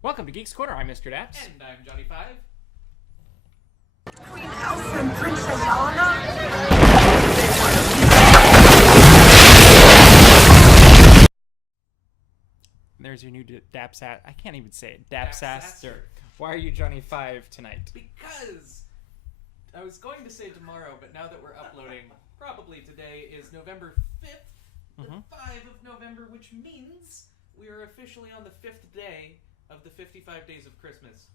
Welcome to Geeks Corner. I'm Mr. DAPs. And I'm Johnny Five. Queen Elf and Princess Anna. There's your new DAPs. I can't even say it. DAPs. Dapsaster. Why are you Johnny 5 tonight? Because I was going to say tomorrow, but now that we're uploading, probably today is November 5th, the 5 of November, which means we are officially on the 5th day of the 55 days of Christmas.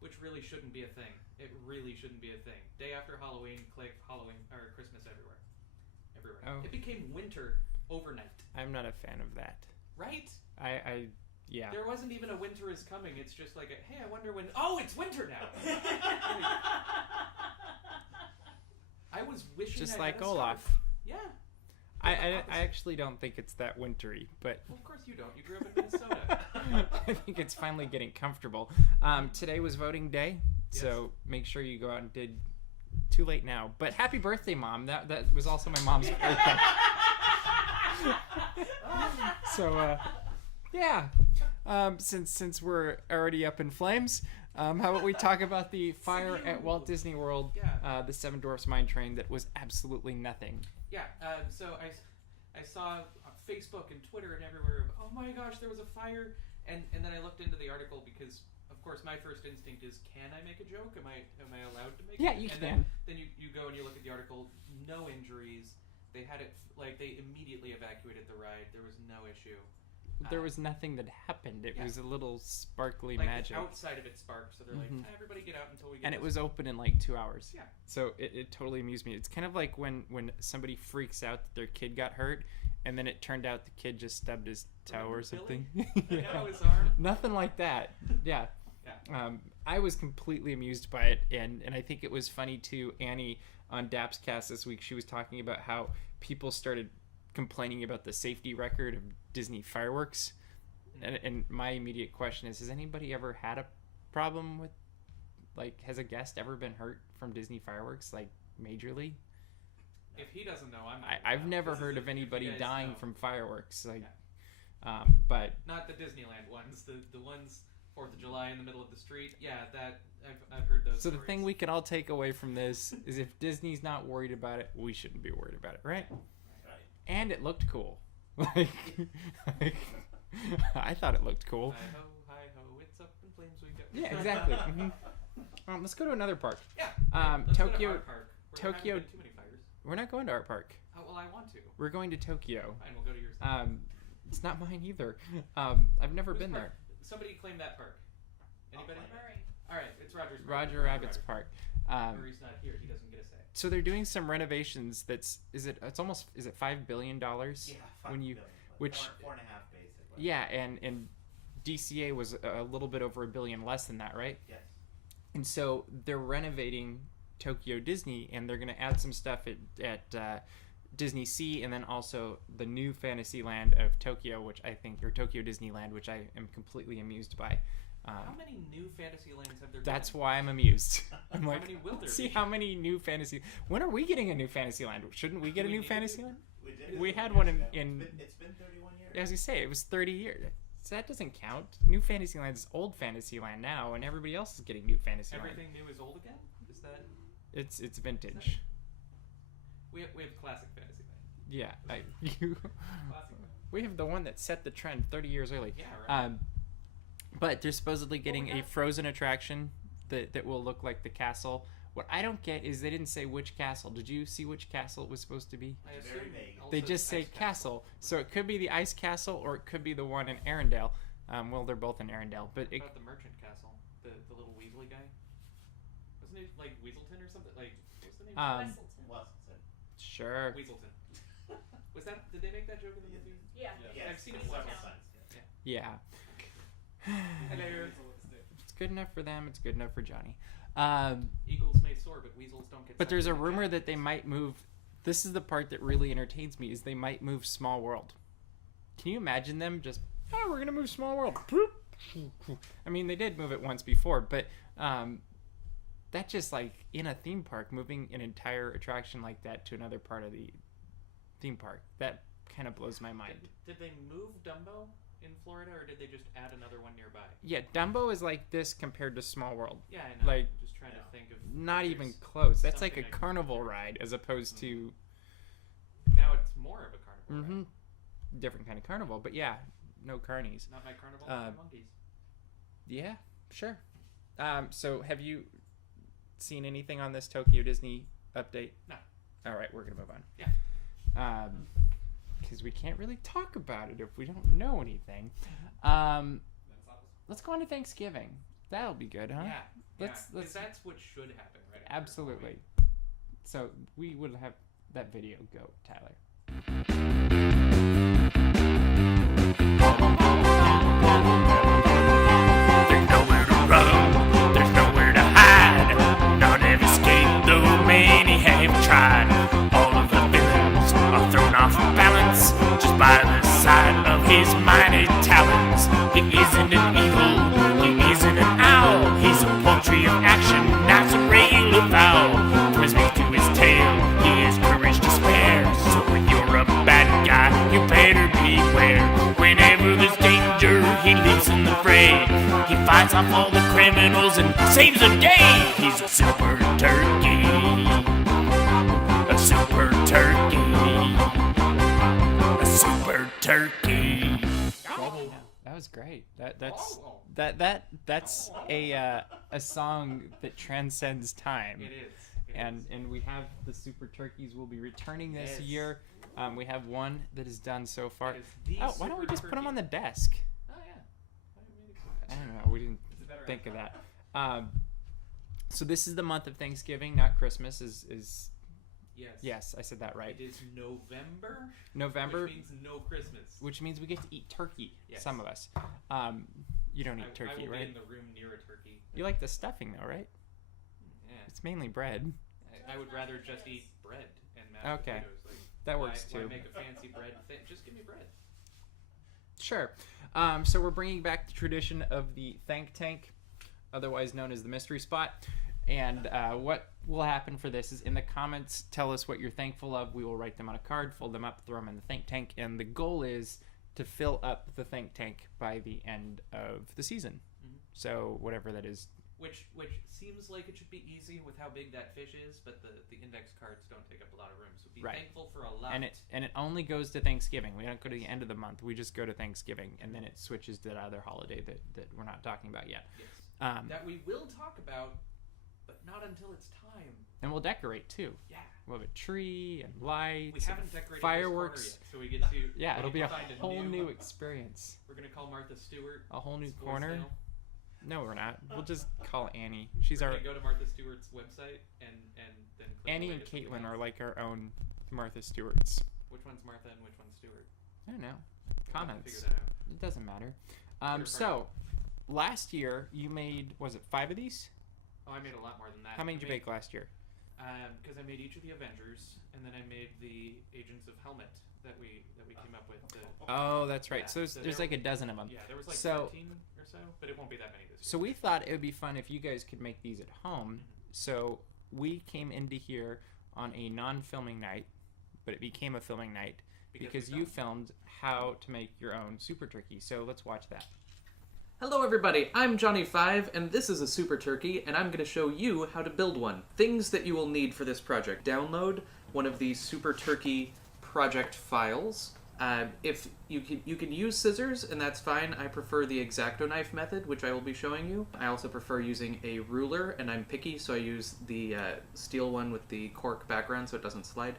Which really shouldn't be a thing. It really shouldn't be a thing. Day after Halloween, click Halloween or Christmas everywhere. Everywhere. Oh. It became winter overnight. I'm not a fan of that. Right? Yeah. There wasn't even a winter is coming. It's just like, hey, I wonder when. Oh, it's winter now. I was wishing. Just I like had a Olaf. scarf. Yeah. I actually don't think it's that wintry, but Well, of course you don't. You grew up in Minnesota. I think it's finally getting comfortable. Today was voting day, so make sure you go out and did. Too late now, but happy birthday, Mom. That was also my mom's birthday. So, yeah. Since we're already up in flames, how about we talk about the fire at Walt Disney World, Yeah. the Seven Dwarfs Mine Train that was absolutely nothing. Yeah. So I saw on Facebook and Twitter and everywhere. Oh my gosh, there was a fire, and then I looked into the article because. Of course, my first instinct is, can I make a joke? Am I allowed to make? Yeah, it? you and can. Then you go and you look at the article. No injuries. They had it they immediately evacuated the ride. There was no issue. There was nothing that happened. It was a little sparkly Like magic. the outside of it sparked. So they're like, everybody get out until we get. And it was open in like 2 hours. Yeah. So it totally amused me. It's kind of like when somebody freaks out that their kid got hurt, and then it turned out the kid just stubbed his toe or something. Yeah, his arm. Nothing like that. Yeah. Yeah. I was completely amused by it, and I think it was funny too. Annie on DAPscast this week, she was talking about how people started complaining about the safety record of Disney fireworks, and my immediate question is: has anybody ever had a problem with, like, has a guest ever been hurt from Disney fireworks, like, majorly? If he doesn't know, I've never heard of anybody dying from fireworks, like, but not the Disneyland ones, the ones 4th of July in the middle of the street. Yeah, that I've heard those. So stories. the thing we can all take away from this is if Disney's not worried about it, we shouldn't be worried about it, right? Right. And it looked cool. Like, I thought it looked cool. Hi ho, it's up in flames we go. Yeah, exactly. Let's go to another park. Yeah. Tokyo. Let's go to Art Park, where there Tokyo. haven't been too many fires. We're not going to Art Park. Oh well, I want to. We're going to Tokyo. Fine, we'll go to yours. It's not mine either. I've never Whose been park? there. Somebody claim that park. Anybody? All right, it's Roger's park. Roger Rabbit's park. Murray's not here. He doesn't get a say. So they're doing some renovations. Is it $5 billion? Yeah, when you, which 4.5 basically. yeah, and DCA was a little bit over $1 billion less than that, right? Yes. And so they're renovating Tokyo Disney, and they're going to add some stuff at Disney Sea, and then also the new Fantasyland of Tokyo, which I think, or Tokyo Disneyland, which I am completely amused by. How many new fantasy lands have there That's been? why I'm amused. I'm like, many will there let's see be? how many new fantasy. When are we getting a new Fantasyland? Shouldn't we get a We new need Fantasyland? We did. We had one in. It's been 31 years. As you say, it was 30 years. So that doesn't count. New Fantasyland is old Fantasyland now, and everybody else is getting new Fantasyland. Everything new is old again? Is that? It's vintage. We have classic Fantasyland. Yeah, Classic. we have the one that set the trend 30 years early. Yeah, right. But they're supposedly getting a God. Frozen attraction that will look like the castle. What I don't get is they didn't say which castle. Did you see which castle it was supposed to be? I Very assume vague. also They just say Ice castle. So it could be the Ice Castle or it could be the one in Arendelle. Well, they're both in Arendelle. But What about the Merchant Castle? The little Weasley guy? Wasn't it like Weaselton or something? Like, what's the name? Weston. Sure. Weaselton. Was that? Did they make that joke in the movie? Yeah. Yes, I've seen it several once. times. Yeah. Hello. It's good enough for them. It's good enough for Johnny. Eagles may soar, but weasels don't get. But sucked there's a into rumor cannons. that they might move. This is the part that really entertains me: is they might move Small World. Can you imagine them just? Oh, we're gonna move Small World. I mean, they did move it once before, but that just like in a theme park, moving an entire attraction like that to another part of the theme park, that kind of blows my mind. Did they move Dumbo in Florida, or did they just add another one nearby? Yeah, Dumbo is like this compared to Small World. Yeah, I know. Like, I'm just trying to think of. Not if even there's close. That's like a something I can carnival compare. ride as opposed to Now it's more of a carnival. Ride. different kind of carnival. But yeah, no carnies. Not my carnival, my monkeys. Yeah, sure. So have you seen anything on this Tokyo Disney update? No. All right, we're gonna move on. Yeah. Because we can't really talk about it if we don't know anything. Let's go on to Thanksgiving. That'll be good, huh? Yeah. Let's. Because that's what should happen, right? after Absolutely. So we would have that video go, Tyler. There's nowhere to run, there's nowhere to hide. None have escaped, though many have tried. All of the villains are thrown off balance just by the sight of his mighty talons. He isn't an eagle, he isn't an owl. He's a poultry of action, not some regular fowl. From his beak to his tail, he has courage to spare. So when you're a bad guy, you better beware. Whenever there's danger, he lives in the fray. He fights off all the criminals and saves the day. He's a super turkey. A super turkey. A super turkey. That was great. That's a song that transcends time. It is. And we have the super turkeys will be returning this Yes. year. We have one that is done so far. It is the Oh, why don't we super just put them turkey. on the desk? Oh yeah. I don't know. We didn't It's a better think of idea. that. So this is the month of Thanksgiving, not Christmas. Is Yes. yes, I said that right. It is November. November, Which means no Christmas. which means we get to eat turkey. Yes. Some of us. You don't eat I turkey, will right? be in the room near a turkey. You like the stuffing though, right? Yeah. It's mainly bread. I would rather just eat bread and mashed Okay. potatoes. Like, That works why too. make a fancy bread thing? Just give me bread. Sure. So we're bringing back the tradition of the Thank Tank, otherwise known as the Mystery Spot. And what will happen for this is in the comments, tell us what you're thankful of. We will write them on a card, fold them up, throw them in the Thank Tank. And the goal is to fill up the Thank Tank by the end of the season. Mhm. So whatever that is. Which seems like it should be easy with how big that fish is, but the index cards don't take up a lot of room. So be Right. thankful for a lot. And it only goes to Thanksgiving. We don't go to the end of the month. We just go to Thanksgiving. And then it switches to that other holiday that we're not talking about yet. Yes. That we will talk about, but not until it's time. And we'll decorate too. Yeah. We'll have a tree and lights. We haven't and decorated fireworks. this corner yet, so we get to Yeah, it'll be a find whole new experience. We're gonna call Martha Stewart. A whole new Sports corner. Channel. No, we're not. We'll just call Annie. She's We're our gonna go to Martha Stewart's website and then click Annie away and to something Caitlin are else. like our own Martha Stewarts. Which one's Martha and which one's Stewart? I don't know. We'll have to Comments. Figure that out. It doesn't matter. part So last year you made, was it 5 of these? Oh, I made a lot more than that. How many did you make last year? Because I made each of the Avengers, and then I made the Agents of Helmet that we came up with. Oh, that's right. Yeah, so so there's there- like a dozen of them. Yeah, there was like So- 13 or so, but it won't be that many this year. So we thought it would be fun if you guys could make these at home. So we came into here on a non-filming night, but it became a filming night because you filmed how to make your own super turkey. So let's watch that. Hello everybody, I'm Johnny5, and this is a Super Turkey, and I'm going to show you how to build one. Things that you will need for this project. Download one of these Super Turkey project files. If you can use scissors, and that's fine. I prefer the X-Acto knife method, which I will be showing you. I also prefer using a ruler, and I'm picky, so I use the steel one with the cork background so it doesn't slide.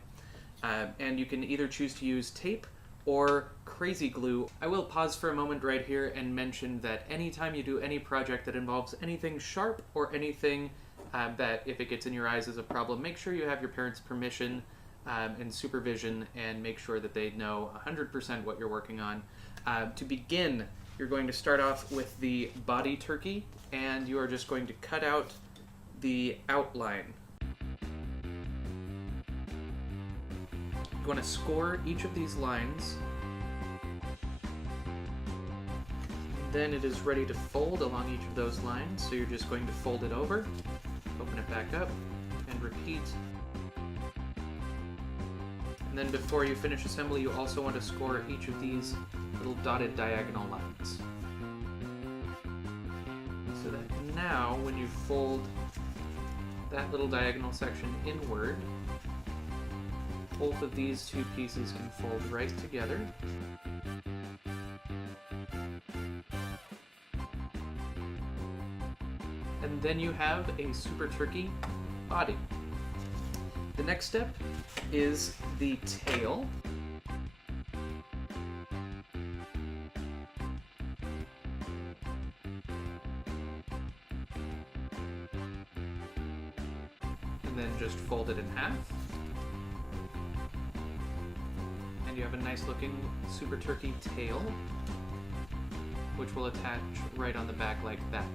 And you can either choose to use tape or crazy glue. I will pause for a moment right here and mention that anytime you do any project that involves anything sharp or anything that if it gets in your eyes is a problem, make sure you have your parents' permission and supervision and make sure that they know 100% what you're working on. To begin, you're going to start off with the body turkey and you are just going to cut out the outline. You want to score each of these lines. Then it is ready to fold along each of those lines, so you're just going to fold it over, open it back up, and repeat. And then before you finish assembly, you also want to score each of these little dotted diagonal lines. So that now when you fold that little diagonal section inward, both of these two pieces can fold right together. And then you have a Super Turkey body. The next step is the tail. And then just fold it in half. And you have a nice looking Super Turkey tail, which will attach right on the back like that.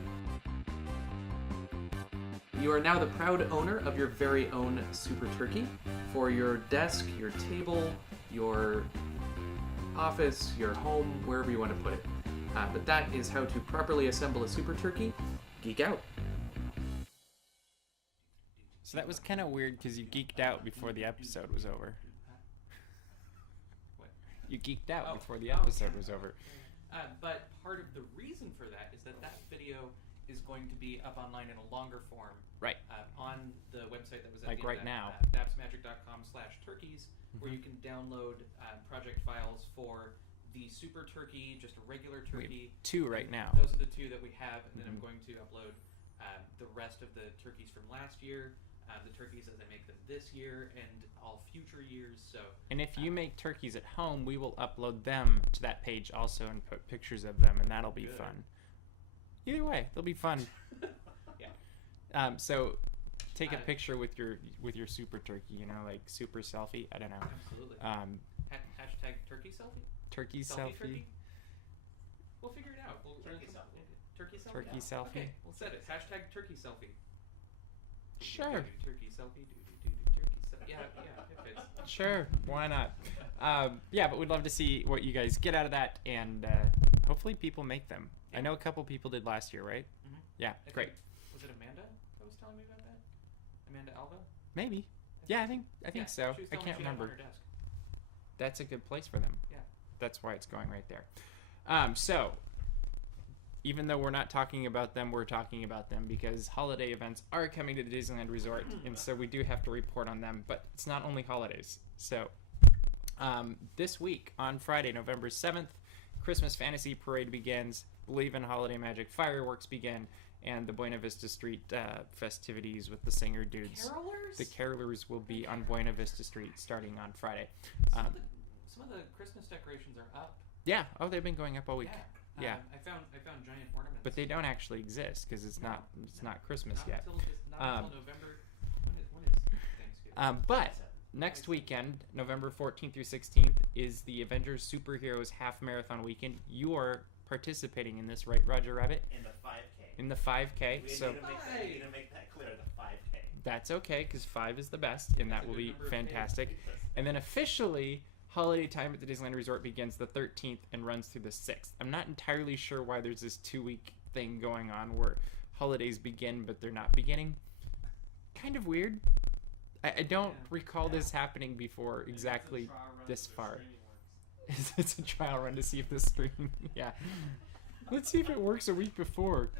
You are now the proud owner of your very own Super Turkey for your desk, your table, your office, your home, wherever you want to put it. But that is how to properly assemble a Super Turkey. Geek out. So that was kind of weird because you geeked out before the episode was over. What? You geeked out Oh. before the Oh, episode yeah. was over. But part of the reason for that is that video is going to be up online in a longer form. Right. On the website that was at Like the right end, now. dapsmagic.com/turkeys, where you can download project files for the Super Turkey, just a regular We have turkey. 2 right now. Those are the 2 that we have, and then I'm going to upload the rest of the turkeys from last year, the turkeys as I make them this year, and all future years. So. And if you make turkeys at home, we will upload them to that page also and put pictures of them, and that'll be Good. fun. Either way, they'll be fun. Yeah. So take a picture with your Super Turkey, you know, like super selfie. I don't know. Absolutely. Hashtag turkey selfie. Turkey selfie. Turkey? We'll figure it out. Turkey selfie. Turkey selfie. Turkey selfie. Okay, we'll set it. Hashtag turkey selfie. Sure. Turkey selfie. Turkey selfie. Yeah, it fits. Sure. Why not? Yeah, but we'd love to see what you guys get out of that, and hopefully people make them. I know a couple people did last year, right? Mhm. Yeah, I great. think- was it Amanda that was telling me about that? Amanda Alva? Maybe. Yeah, I think Yeah, so. she was I telling can't me she had one remember. on her desk. That's a good place for them. Yeah. That's why it's going right there. So, even though we're not talking about them, we're talking about them because holiday events are coming to the Disneyland Resort, and so we do have to report on them. But it's not only holidays. So, this week on Friday, November 7th, Christmas Fantasy Parade begins. Believe in Holiday Magic fireworks begin, and the Buena Vista Street festivities with the singer dudes. Carolers? The carolers will be on Buena Vista Street starting on Friday. Some of the Christmas decorations are up. Yeah. Oh, they've been going up all week. Yeah. I found giant ornaments. But they don't actually exist because it's not Christmas not yet. Until November. When is Thanksgiving? But next weekend, November 14th through 16th, is the Avengers Superheroes Half Marathon Weekend. You are participating in this, right, Roger Rabbit? In the 5K. In the 5K. We So need to make that clear, the 5K. that's okay because 5 is the best, and that a will good be number of fantastic. And then officially, holiday time at the Disneyland Resort begins the 13th and runs through the 6th. I'm not entirely sure why there's this 2-week thing going on where holidays begin but they're not beginning. Kind of weird. I don't recall this happening before exactly this far. It's a trial run to see if this stream. Yeah. Let's see if it works a week before.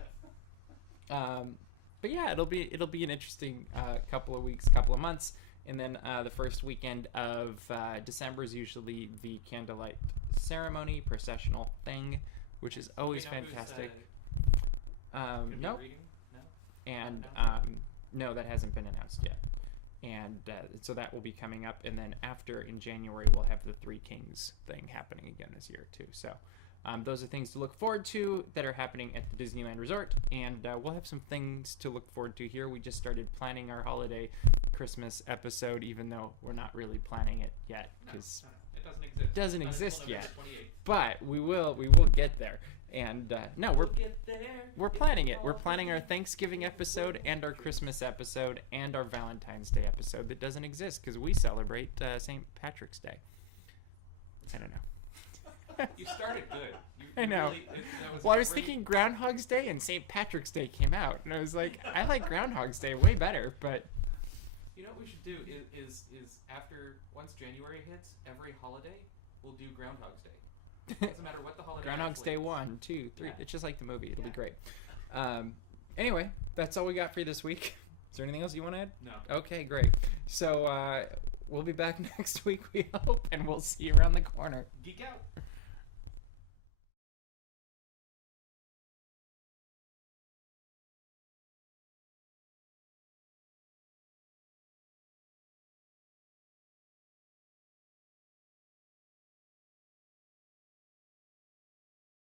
But yeah, it'll be an interesting couple of weeks, couple of months, and then the first weekend of December is usually the candlelight ceremony processional thing, which is always fantastic. No, No. and no, that hasn't been announced yet. And so that will be coming up, and then after in January we'll have the Three Kings thing happening again this year too. So those are things to look forward to that are happening at the Disneyland Resort, and we'll have some things to look forward to here. We just started planning our holiday Christmas episode, even though we're not really planning it yet because It doesn't exist. doesn't Not exist until yet. November 28th. but we will get there. And no, We'll get there. we're planning it. We're planning our Thanksgiving episode and our Christmas episode and our Valentine's Day episode that doesn't exist because we celebrate St. Patrick's Day. I don't know. You started good. I know. That was Well, I was great. thinking Groundhog's Day and St. Patrick's Day came out, and I was like, I like Groundhog's Day way better, but You know what we should do is after once January hits, every holiday we'll do Groundhog's Day. Doesn't matter what the holiday. Groundhog's actually Day is. 1, 2, 3. Yeah. It's just like the movie. It'll be Yeah. great. Anyway, that's all we got for you this week. Is there anything else you want to add? No. Okay, great. So we'll be back next week, we hope, and we'll see you around the corner. Geek out.